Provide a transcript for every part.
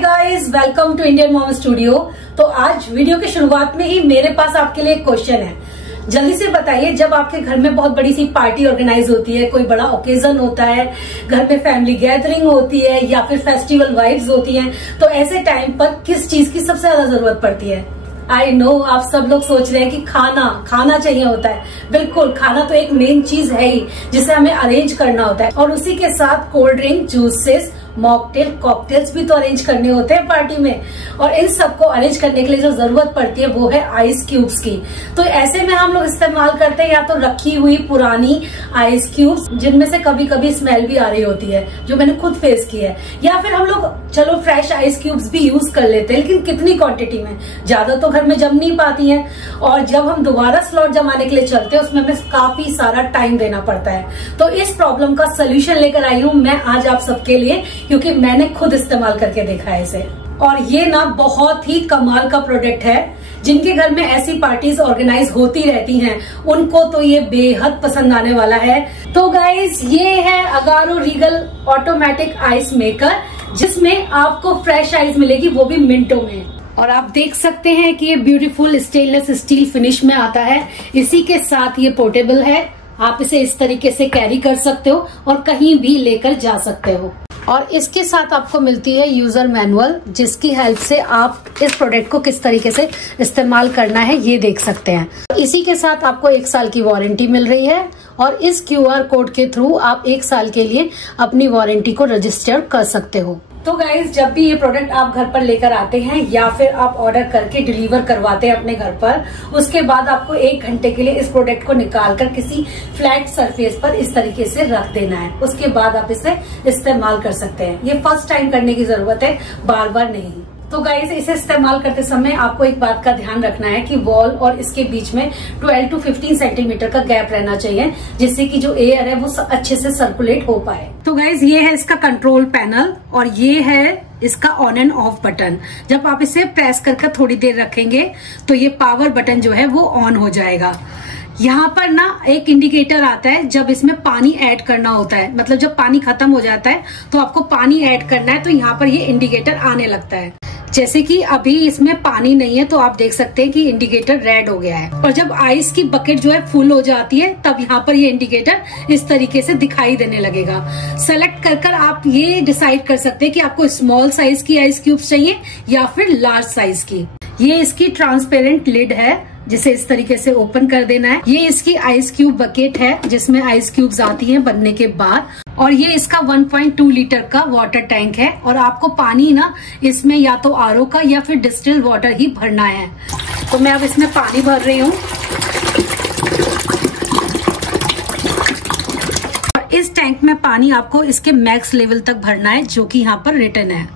Guys, welcome to Indian mom studio. तो आज video की शुरुआत में ही मेरे पास आपके लिए एक क्वेश्चन है। जल्दी से बताइए, जब आपके घर में बहुत बड़ी सी पार्टी ऑर्गेनाइज होती है, कोई बड़ा ओकेजन होता है, घर में फैमिली गैदरिंग होती है या फिर फेस्टिवल वाइब्स होती हैं, तो ऐसे टाइम पर किस चीज की सबसे ज्यादा जरूरत पड़ती है? आई नो आप सब लोग सोच रहे हैं कि खाना चाहिए होता है। बिल्कुल, खाना तो एक मेन चीज है ही जिसे हमें अरेंज करना होता है, और उसी के साथ cold drink, juices, mocktail, cocktails भी तो अरेंज करने होते हैं पार्टी में। और इन सबको अरेंज करने के लिए जो जरूरत पड़ती है वो है आइस क्यूब्स की। तो ऐसे में हम लोग इस्तेमाल करते हैं या तो रखी हुई पुरानी आइस क्यूब्स, जिनमें से कभी कभी स्मेल भी आ रही होती है, जो मैंने खुद फेस की है, या फिर हम लोग चलो फ्रेश आइस क्यूब्स भी यूज कर लेते हैं, लेकिन कितनी क्वांटिटी में, ज्यादा तो घर में जम नहीं पाती है। और जब हम दोबारा स्लॉट जमाने के लिए चलते हैं, उसमें हमें काफी सारा टाइम देना पड़ता है। तो इस प्रॉब्लम का सोल्यूशन लेकर आई हूँ मैं आज आप सबके लिए, क्योंकि मैंने खुद इस्तेमाल करके देखा है इसे। और ये ना बहुत ही कमाल का प्रोडक्ट है। जिनके घर में ऐसी पार्टीज ऑर्गेनाइज होती रहती हैं, उनको तो ये बेहद पसंद आने वाला है। तो गाइज, ये है Agaro Regal automatic ice maker, जिसमें आपको फ्रेश आइस मिलेगी, वो भी मिनटों में। और आप देख सकते हैं कि ये ब्यूटीफुल स्टेनलेस स्टील फिनिश में आता है। इसी के साथ ये पोर्टेबल है, आप इसे इस तरीके से कैरी कर सकते हो और कहीं भी लेकर जा सकते हो। और इसके साथ आपको मिलती है यूजर मैनुअल, जिसकी हेल्प से आप इस प्रोडक्ट को किस तरीके से इस्तेमाल करना है ये देख सकते हैं। इसी के साथ आपको 1 साल की वारंटी मिल रही है, और इस QR कोड के थ्रू आप 1 साल के लिए अपनी वारंटी को रजिस्टर कर सकते हो। तो गाइज, जब भी ये प्रोडक्ट आप घर पर लेकर आते हैं या फिर आप ऑर्डर करके डिलीवर करवाते हैं अपने घर पर, उसके बाद आपको 1 घंटे के लिए इस प्रोडक्ट को निकालकर किसी फ्लैट सरफेस पर इस तरीके से रख देना है। उसके बाद आप इसे इस्तेमाल कर सकते हैं। ये फर्स्ट टाइम करने की जरूरत है, बार बार नहीं। तो गाइस, इसे इस्तेमाल करते समय आपको एक बात का ध्यान रखना है कि वॉल और इसके बीच में 12 to 15 सेंटीमीटर का गैप रहना चाहिए, जिससे कि जो एयर है वो अच्छे से सर्कुलेट हो पाए। तो गाइस, ये है इसका कंट्रोल पैनल, और ये है इसका ऑन एंड ऑफ बटन। जब आप इसे प्रेस करके थोड़ी देर रखेंगे तो ये पावर बटन जो है वो ऑन हो जाएगा। यहाँ पर ना एक इंडिकेटर आता है जब इसमें पानी ऐड करना होता है, मतलब जब पानी खत्म हो जाता है तो आपको पानी ऐड करना है, तो यहाँ पर ये इंडिकेटर आने लगता है। जैसे कि अभी इसमें पानी नहीं है, तो आप देख सकते हैं कि इंडिकेटर रेड हो गया है। और जब आइस की बकेट जो है फुल हो जाती है, तब यहाँ पर ये इंडिकेटर इस तरीके से दिखाई देने लगेगा। सेलेक्ट कर आप ये डिसाइड कर सकते हैं कि आपको स्मॉल साइज की आइस क्यूब्स चाहिए या फिर लार्ज साइज की। ये इसकी ट्रांसपेरेंट लिड है, जिसे इस तरीके से ओपन कर देना है। ये इसकी आइस क्यूब बकेट है, जिसमें आइस क्यूब्स आती हैं बनने के बाद। और ये इसका 1.2 लीटर का वाटर टैंक है, और आपको पानी ना इसमें या तो RO का या फिर डिस्टिल्ड वाटर ही भरना है। तो मैं अब इसमें पानी भर रही हूँ। और इस टैंक में पानी आपको इसके मैक्स लेवल तक भरना है, जो कि यहाँ पर रिटन है।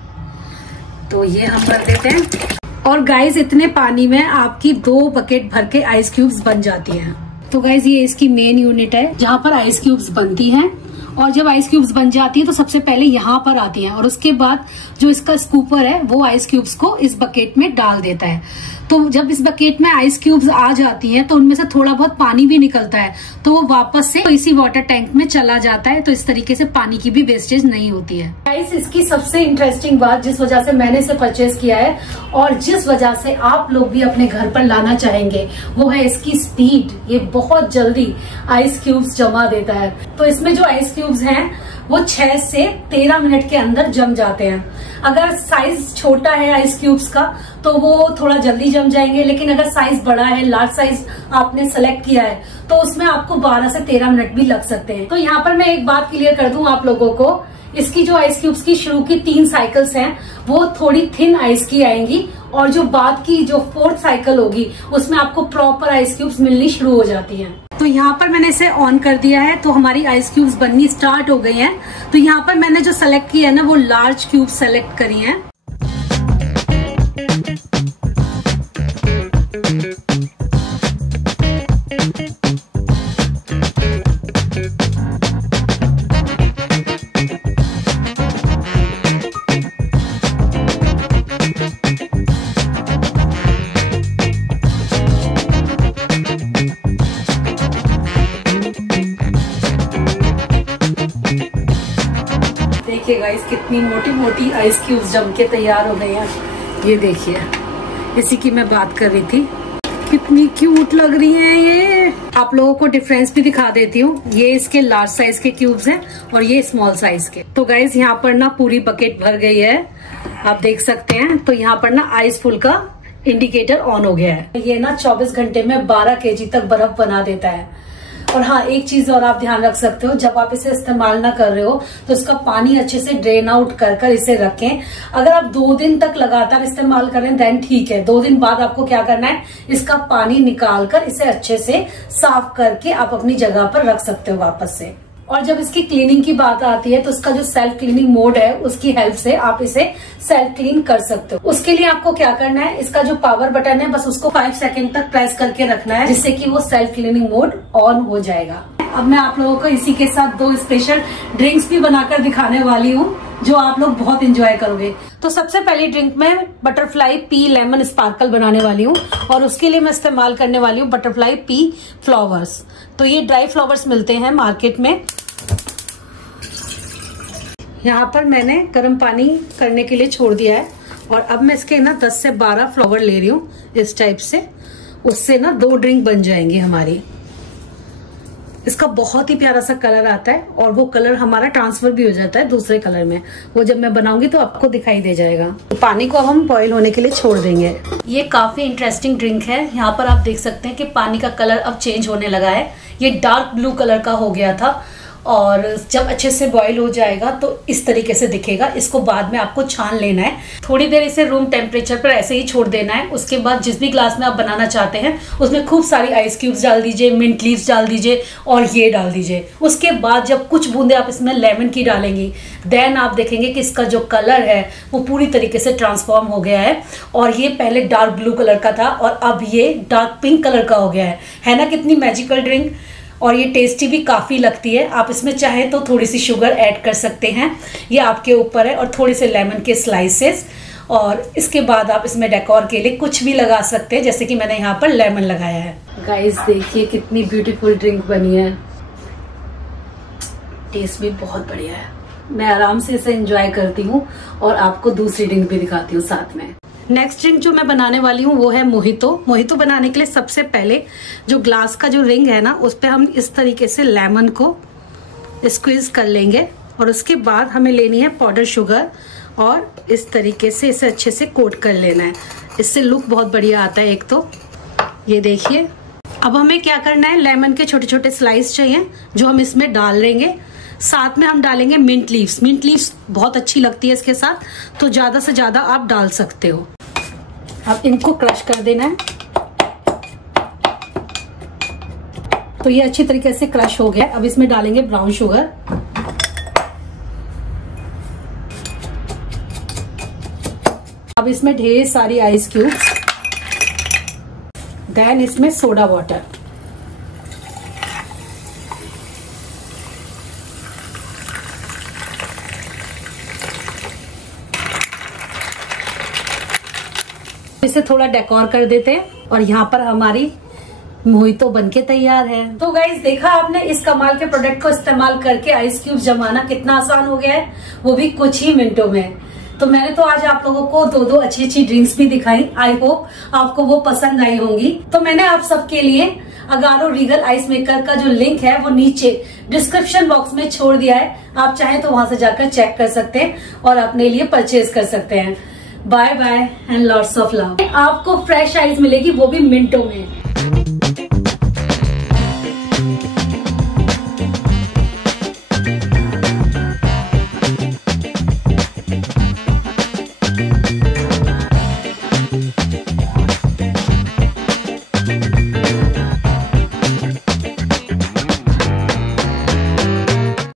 तो ये हम भर देते हैं। और गाइज, इतने पानी में आपकी 2 बकेट भर के आइस क्यूब्स बन जाती हैं। तो गाइज, ये इसकी मेन यूनिट है जहाँ पर आइस क्यूब्स बनती हैं। और जब आइस क्यूब्स बन जाती है तो सबसे पहले यहाँ पर आती हैं, और उसके बाद जो इसका स्कूपर है वो आइस क्यूब्स को इस बकेट में डाल देता है। तो जब इस बकेट में आइस क्यूब्स आ जाती हैं तो उनमें से थोड़ा बहुत पानी भी निकलता है, तो वो वापस से इसी वाटर टैंक में चला जाता है। तो इस तरीके से पानी की भी वेस्टेज नहीं होती है। गाइस, इसकी सबसे इंटरेस्टिंग बात, जिस वजह से मैंने इसे परचेज किया है और जिस वजह से आप लोग भी अपने घर पर लाना चाहेंगे, वो है इसकी स्पीड। ये बहुत जल्दी आइस क्यूब्स जमा देता है। तो इसमें जो आइस क्यूब्स हैं वो 6 से 13 मिनट के अंदर जम जाते हैं। अगर साइज छोटा है आइस क्यूब्स का तो वो थोड़ा जल्दी जम जाएंगे, लेकिन अगर साइज बड़ा है, लार्ज साइज आपने सेलेक्ट किया है, तो उसमें आपको 12 से 13 मिनट भी लग सकते हैं। तो यहाँ पर मैं एक बात क्लियर कर दूं आप लोगों को, इसकी जो आइस क्यूब्स की शुरू की 3 साइकिल्स हैं वो थोड़ी थिन आइस की आएंगी, और जो बाद की जो 4th साइकिल होगी उसमें आपको प्रॉपर आइस क्यूब्स मिलनी शुरू हो जाती हैं। तो यहाँ पर मैंने इसे ऑन कर दिया है, तो हमारी आइस क्यूब्स बननी स्टार्ट हो गई हैं। तो यहाँ पर मैंने जो सेलेक्ट किया है ना, वो लार्ज क्यूब्स सेलेक्ट करी हैं। देखिए गाइस कितनी मोटी मोटी आइस क्यूब्स जम के तैयार हो गई हैं। ये देखिए, इसी की मैं बात कर रही थी, कितनी क्यूट लग रही हैं ये। आप लोगों को डिफरेंस भी दिखा देती हूँ। ये इसके लार्ज साइज के क्यूब्स हैं और ये स्मॉल साइज के। तो गाइज यहाँ पर ना पूरी बकेट भर गई है, आप देख सकते हैं। तो यहाँ पर ना आइस फुल का इंडिकेटर ऑन हो गया है। ये ना 24 घंटे में 12 kg तक बर्फ बना देता है। और हाँ, एक चीज और आप ध्यान रख सकते हो, जब आप इसे इस्तेमाल ना कर रहे हो तो इसका पानी अच्छे से ड्रेन आउट कर इसे रखें। अगर आप 2 दिन तक लगातार इस्तेमाल करें देन ठीक है। 2 दिन बाद आपको क्या करना है, इसका पानी निकाल कर इसे अच्छे से साफ करके आप अपनी जगह पर रख सकते हो वापस से। और जब इसकी क्लीनिंग की बात आती है तो इसका जो सेल्फ क्लीनिंग मोड है उसकी हेल्प से आप इसे सेल्फ क्लीन कर सकते हो। उसके लिए आपको क्या करना है, इसका जो पावर बटन है बस उसको 5 सेकंड तक प्रेस करके रखना है, जिससे कि वो सेल्फ क्लीनिंग मोड ऑन हो जाएगा। अब मैं आप लोगों को इसी के साथ 2 स्पेशल ड्रिंक्स भी बनाकर दिखाने वाली हूँ जो आप लोग बहुत एंजॉय करोगे। तो सबसे पहली ड्रिंक में बटरफ्लाई पी लेमन स्पार्कल बनाने वाली हूँ और उसके लिए मैं इस्तेमाल करने वाली हूँ बटरफ्लाई पी फ्लावर्स। तो ये ड्राई फ्लावर्स मिलते हैं मार्केट में। यहाँ पर मैंने गर्म पानी करने के लिए छोड़ दिया है और अब मैं इसके ना 10 से 12 फ्लावर ले रही हूँ इस टाइप से। उससे ना 2 ड्रिंक बन जाएंगी हमारी। इसका बहुत ही प्यारा सा कलर आता है और वो कलर हमारा ट्रांसफर भी हो जाता है दूसरे कलर में। वो जब मैं बनाऊंगी तो आपको दिखाई दे जाएगा। तो पानी को हम बॉईल होने के लिए छोड़ देंगे। ये काफी इंटरेस्टिंग ड्रिंक है। यहाँ पर आप देख सकते हैं कि पानी का कलर अब चेंज होने लगा है। ये डार्क ब्लू कलर का हो गया था और जब अच्छे से बॉईल हो जाएगा तो इस तरीके से दिखेगा। इसको बाद में आपको छान लेना है। थोड़ी देर इसे रूम टेम्परेचर पर ऐसे ही छोड़ देना है। उसके बाद जिस भी ग्लास में आप बनाना चाहते हैं उसमें खूब सारी आइस क्यूब्स डाल दीजिए, मिंट लीव्स डाल दीजिए और ये डाल दीजिए। उसके बाद जब कुछ बूंदे आप इसमें लेमन की डालेंगी देन आप देखेंगे कि इसका जो कलर है वो पूरी तरीके से ट्रांसफॉर्म हो गया है। और ये पहले डार्क ब्लू कलर का था और अब ये डार्क पिंक कलर का हो गया है ना। कितनी मैजिकल ड्रिंक, और ये टेस्टी भी काफ़ी लगती है। आप इसमें चाहे तो थोड़ी सी शुगर ऐड कर सकते हैं, ये आपके ऊपर है। और थोड़े से लेमन के स्लाइसेस और इसके बाद आप इसमें डेकोर के लिए कुछ भी लगा सकते हैं, जैसे कि मैंने यहाँ पर लेमन लगाया है। गाइस देखिए कितनी ब्यूटीफुल ड्रिंक बनी है। टेस्ट भी बहुत बढ़िया है। मैं आराम से इसे एंजॉय करती हूँ और आपको दूसरी ड्रिंक भी दिखाती हूँ साथ में। नेक्स्ट ड्रिंक जो मैं बनाने वाली हूँ वो है मोहितो। मोहितो बनाने के लिए सबसे पहले जो ग्लास का जो रिंग है ना उस पे हम इस तरीके से लेमन को स्क्वीज कर लेंगे और उसके बाद हमें लेनी है पाउडर शुगर और इस तरीके से इसे अच्छे से कोट कर लेना है। इससे लुक बहुत बढ़िया आता है। एक तो ये देखिए। अब हमें क्या करना है, लेमन के छोटे छोटे स्लाइस चाहिए जो हम इसमें डाल लेंगे। साथ में हम डालेंगे मिंट लीव्स। मिंट लीव्स बहुत अच्छी लगती है इसके साथ, तो ज्यादा से ज्यादा आप डाल सकते हो। अब इनको क्रश कर देना है। तो ये अच्छी तरीके से क्रश हो गया। अब इसमें डालेंगे ब्राउन शुगर। अब इसमें ढेर सारी आइस क्यूब्स। देन इसमें सोडा वाटर। इसे थोड़ा डेकोर कर देते हैं और यहाँ पर हमारी मोहितो बनके तैयार है। तो गाइस देखा आपने, इस कमाल के प्रोडक्ट को इस्तेमाल करके आइस क्यूब जमाना कितना आसान हो गया है, वो भी कुछ ही मिनटों में। तो मैंने तो आज आप लोगों को 2 अच्छी अच्छी ड्रिंक्स भी दिखाई। आई होप आपको वो पसंद आई होंगी। तो मैंने आप सबके लिए अगारो रीगल आइस मेकर का जो लिंक है वो नीचे डिस्क्रिप्शन बॉक्स में छोड़ दिया है। आप चाहें तो वहां से जाकर चेक कर सकते हैं और अपने लिए परचेज कर सकते हैं। Bye bye and lots of love. आपको फ्रेश आइस मिलेगी, वो भी मिनटों में।